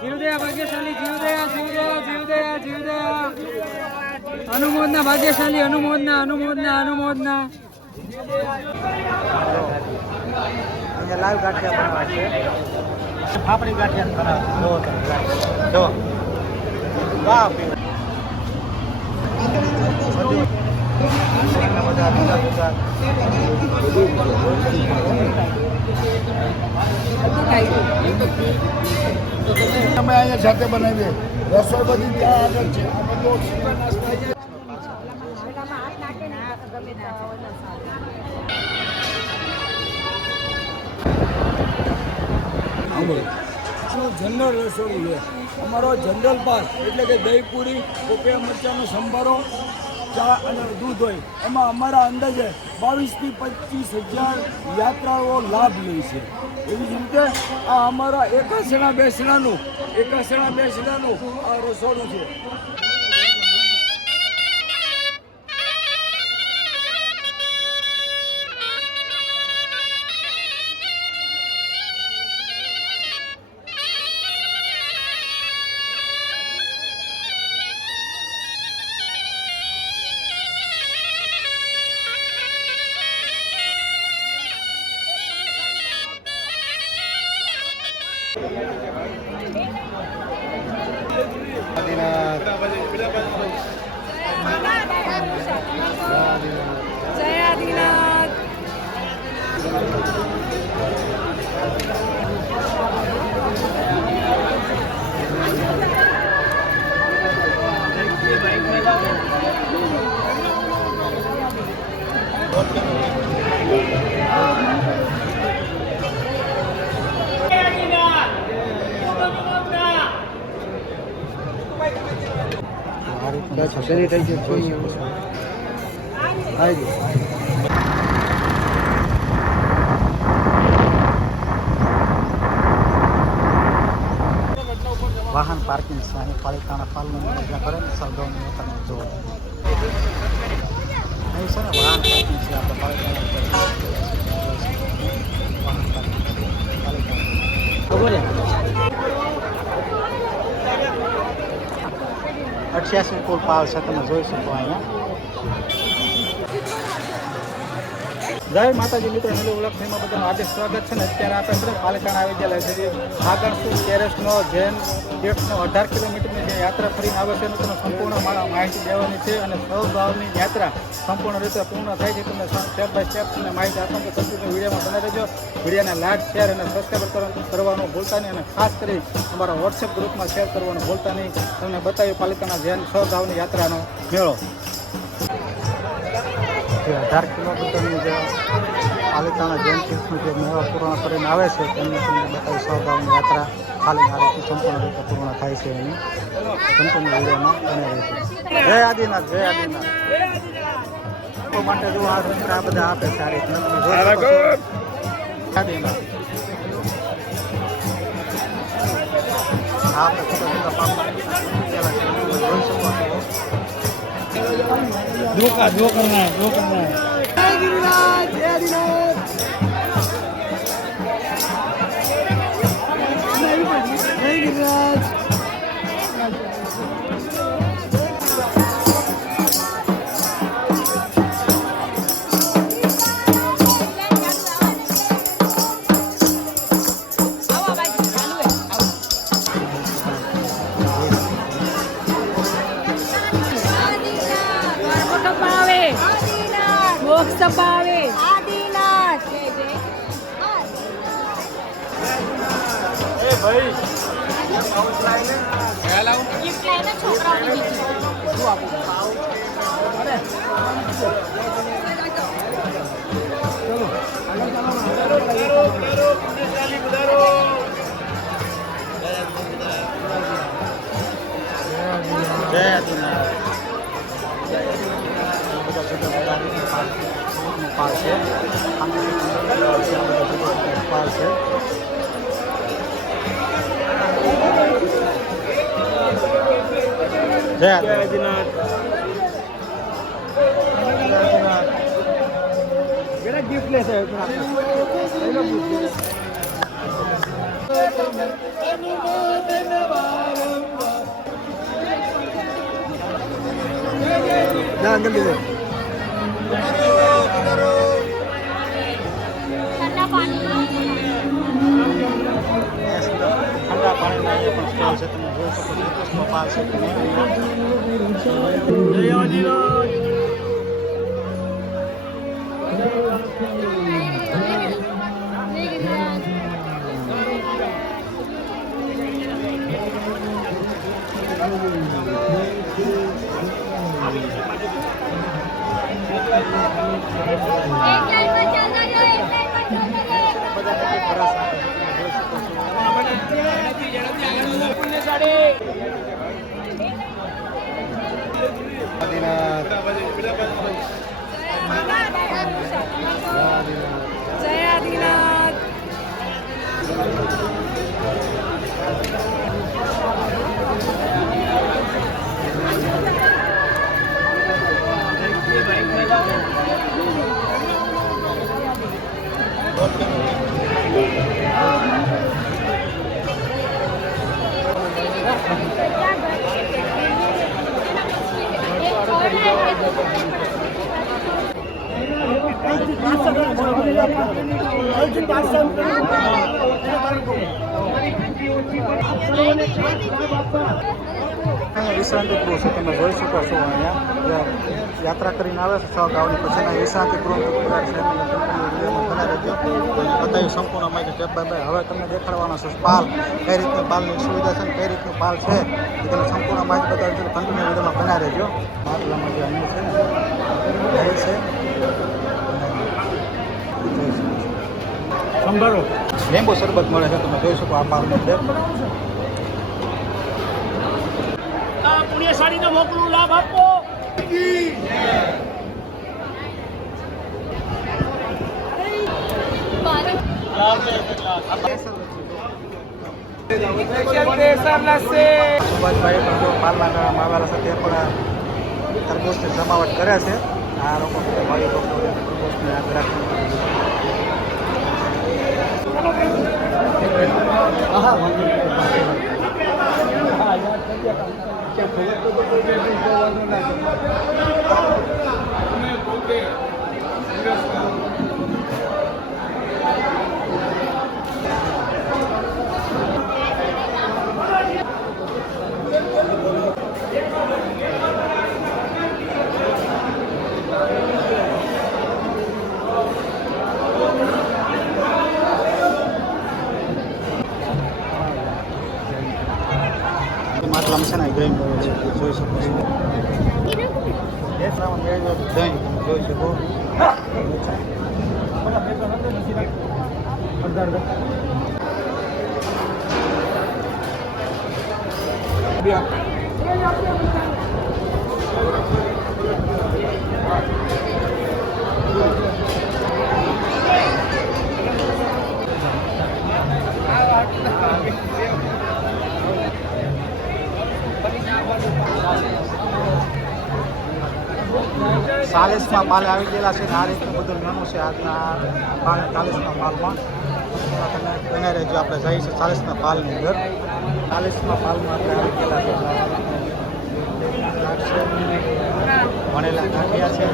જીવદયા ભાગ્યશાલી જીવદયા અનુમોદના ભાગ્યશાલી અનુમોદના લાઈવ ગાંઠિયા બનાવવા છે ફાફડી ગાંઠિયા બનાવવા જો વાહ અમે અહીંયા જાતે બનાવીએ રસોઈ બધી ત્યાં આગળ છે આ બધો જનરલ રસોડું છે અમારો જનરલ પાસ એટલે કે દહીં પૂરી કોપિયા મરચાંનો સંભારો ચા અને દૂધ હોય એમાં અમારા અંદાજે 22,000 થી 25,000 યાત્રાળુઓ લાભ લે છે. એવી જ રીતે આ અમારા એકાસેણા બેસણાનું આ રસોડું છે. સેનિટાઈઝર જોઈ શકો છો. વાહન પાર્કિંગ છે અહીં પાલિતાણા પાલનું મજા કરે ને સૌદાઓની તમે જોવો અહીં છે ને વાહન પાર્કિંગ છે આપણે પાલિતાણા વાહન પાર્કિંગ પાલિતાણા 88 કુલ પાલ છે તમે જોઈ શકો અહીંયા. જય માતાજી મિત્રો, હેલો ઓળખ ફેમાં બધાનું હાર્દિક સ્વાગત છે ને. અત્યારે આપણે પાલિતાણા આવી ગયેલા છે. આગળથી ટેરેસનો જૈન તીર્થનો 18 કિલોમીટરની જે યાત્રા ફરીને આવે છે તેનો સંપૂર્ણ માહિતી દેવાની છે અને સૌભાવની યાત્રા સંપૂર્ણ રીતે પૂર્ણ થાય છે. તમને સ્ટેપ બાય સ્ટેપ તમને માહિતી આપો તો કન્ટિન્યુ વિડીયોમાં બને રહેજો. વિડીયોને લાઈક શેર અને સબસ્ક્રાઈબ કરવાનું ભૂલતા નહીં અને ખાસ કરી અમારા વોટ્સએપ ગ્રુપમાં શેર કરવાનું ભૂલતા નહીં. તમને બતાવ્યું પાલિતાણા જૈન સૌભાવની યાત્રાનો મેળો. 18 કિલોમીટરની જે પાલિતાણા જૈન તીર્થનો જે મેળો પૂર્ણ કરીને આવે છે તેમને તમને બતાવી સૌભાવની યાત્રા ખાલી આ રીતે સંપૂર્ણ રીતે પૂર્ણ થાય છે એની સંપૂર્ણ વિડીયોમાં બને રહે છે. જય આદિનાથ લોકો માટે જો આ મિત્ર આ બધા આપે છે આ રીતના તમે જોઈ શકો છો. આદિનાથ આપણે જુદા પાપા જોઈ શકો છો. जो करना है जय गिरिराज સપાવે આદિનાથ એ ભાઈ ગિફ્ટ લઈને છોકરાઓને દીધી શું આપું અરે જય આદિનાથ પાલ છે પાલ છે. જય આદિનાથ બેટા ગિફ્ટ લેશે ઠંડા પાણીમાં ઠંડા પાણીના અહીંયા પણ સ્ટોલ છે, તમે જોઈ શકો છો કૃષ્ણ પાલ છે તમે જય આદિનાથ. અહીંયા વિશ્રાંતિ ગૃહ છે, તમે જોઈ શકો છો. અહીંયા યાત્રા કરીને આવે છે 6 ગાવની પછીના વિશ્રાંતિ ગૃહ બતાવ્યું સંપૂર્ણ માહિતી સ્ટેપ બાય બાય. હવે તમને દેખાડવાનો છે પાલ, કઈ રીતની પાલની સુવિધા છે, કઈ રીતનું પાલ છે એ તમને સંપૂર્ણ માહિતી બતાવી છે. કન્ટિન્યુ વિડીયોમાં બના રહેજો. માટલામાં જે અહીં છે ને એ છે સંભાળો લીંબુ શરબત મળે છે, તમે જોઈ શકો આ પાલની અંદર. પુણ્યશાળીને મોકલું, લાભ આપો. સુભાષભાઈ પણ જો પાલના ગાળામાં આવેલા છે તે પણ તરબૂચની જમાવટ કરે છે. આ લોકો ભાઈ લોકો તરબૂચની આગ્રહ માટલામાં છે ને દહીં મળે છે, જોઈ શકો છો. એટલામાં મેળવ્યો દહીં જોઈ શકો. ચાલીસમાં પાલે આવી ગયેલા છે. આ રીતનું બધું નાનું છે આજના 40ના પાલમાં. તમે બને રહેજો, આપણે જઈએ છીએ 40ના પાલની અંદર. 40માં પાલમાં આપણે આવી ગયેલા છે. વણેલા ગાંઠિયા છે,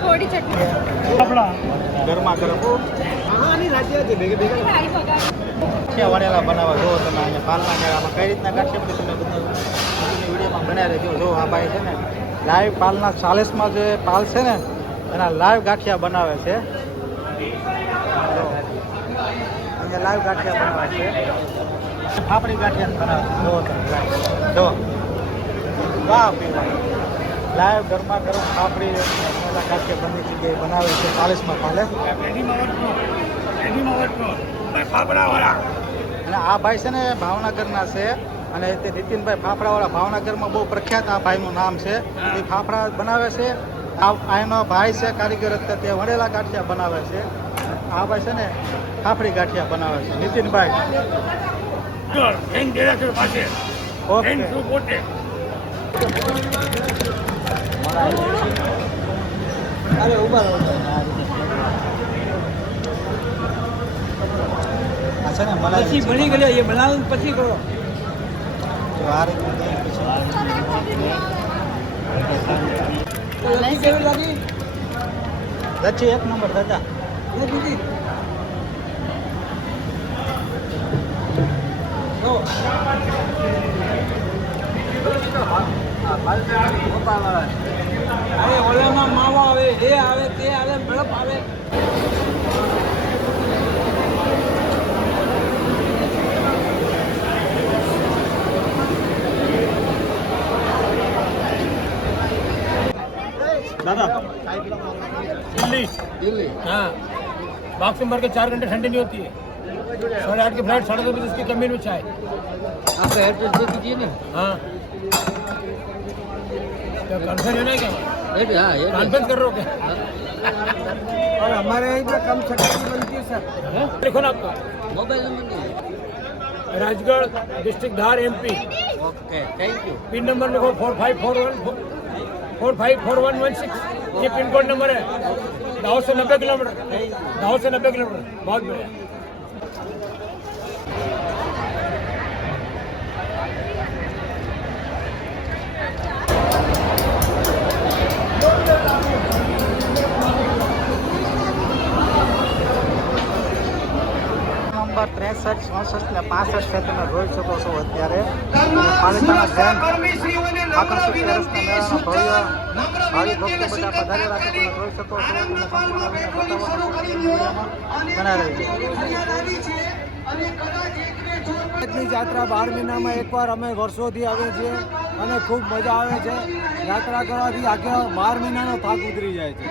થોડી ચટણી ગરમા ગરમ વણેલા બનાવવા જો તમે અહીંયા પાલના મેળામાં કઈ રીતના ગાંઠિયા બધું તમે બધું વિડીયોમાં બનાવી રહેજો. જો આ ભાઈ છે ને લાઈવ પાલના 40માં જે પાલ છે ને એના લાઈવ ગાંઠિયા બનાવે છે. અહીંયા લાઈવ ગાંઠિયા બનાવે છે, ફાફડી ગાંઠિયા બનાવે છે. જો તમે જો વાહ પીવા લાઈવ ગરમા ગરમ ફાફડી ગાંઠિયા બની જગ્યાએ બનાવે છે 40માં પાલે. અને આ ભાઈ છે ને ભાવનગરના છે અને તે નીતિનભાઈ ફાફડાવાળા ભાવનગરમાં બહુ પ્રખ્યાત આ ભાઈનું નામ છે. એ ફાફડા બનાવે છે. આ એનો ભાઈ છે કારીગર, તે વણેલા ગાંઠિયા બનાવે છે. આ ભાઈ છે ને ફાફડી ગાંઠિયા બનાવે છે નીતિનભાઈ. ઓકે છે ને પછી મલાઈ બની ગયો એ બનાવ પછી કરો આ રીતનું દહીં પછી લસ્સી કેવી લાગી લચ્છી એક નંબર દાદા લે દીદી જો અરે ઓલામાં માવો આવે એ આવે તે આવે બરફ આવે दादा दिल्ली हाँ बॉक्स में भर के 4 घंटे ठंडी नहीं होती है 8:30 की फ्लाइट 2:30 बजे इसकी कमी में चाय आप एड्रेस दे दीजिए ना हाँ क्या कॉन्फ्रेंस है ना क्या हाँ कॉन्फ्रेंस कर रहे हो क्या और हमारे यहाँ पे कम छठी की बनती है सर हैं? देखो ना आपका मोबाइल नंबर नहीं Rajgarh district Dhar MP okay thank you pin number लिखो 454116 ये पिन कोड नंबर है 10 से 90 किलोमीटर 10 से 90 किलोमीटर बहुत बढ़िया નંબર 63 64 ને 65 છે તમે જોઈ શકો છો અત્યારે પાલિતાણા જૈન આકર્ષક ટેરેસના મેળાનો ભવ્ય ભાવિ ભક્તો બધા પધારેલા છે તમે જોઈ શકો છો તમને સંપૂર્ણ બનાવી ની યાત્રા 12 મહિનામાં એકવાર અમે વર્ષોથી આવીએ છીએ અને ખૂબ મજા આવે છે યાત્રા કરવાથી આખા 12 મહિનાનો થાક ઉતરી જાય છે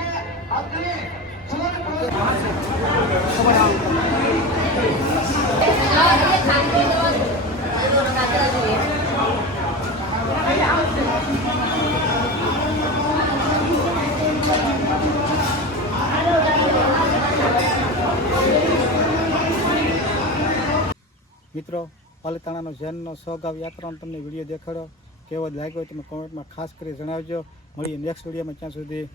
મિત્રો પાલિતાણાનો જૈનનો સહગાવ યાત્રાનો તમને વિડીયો દેખાડો કેવો લાગ્યો તમે કોમેન્ટમાં ખાસ કરી જણાવજો મળીએ નેક્સ્ટ વિડીયોમાં ત્યાં સુધી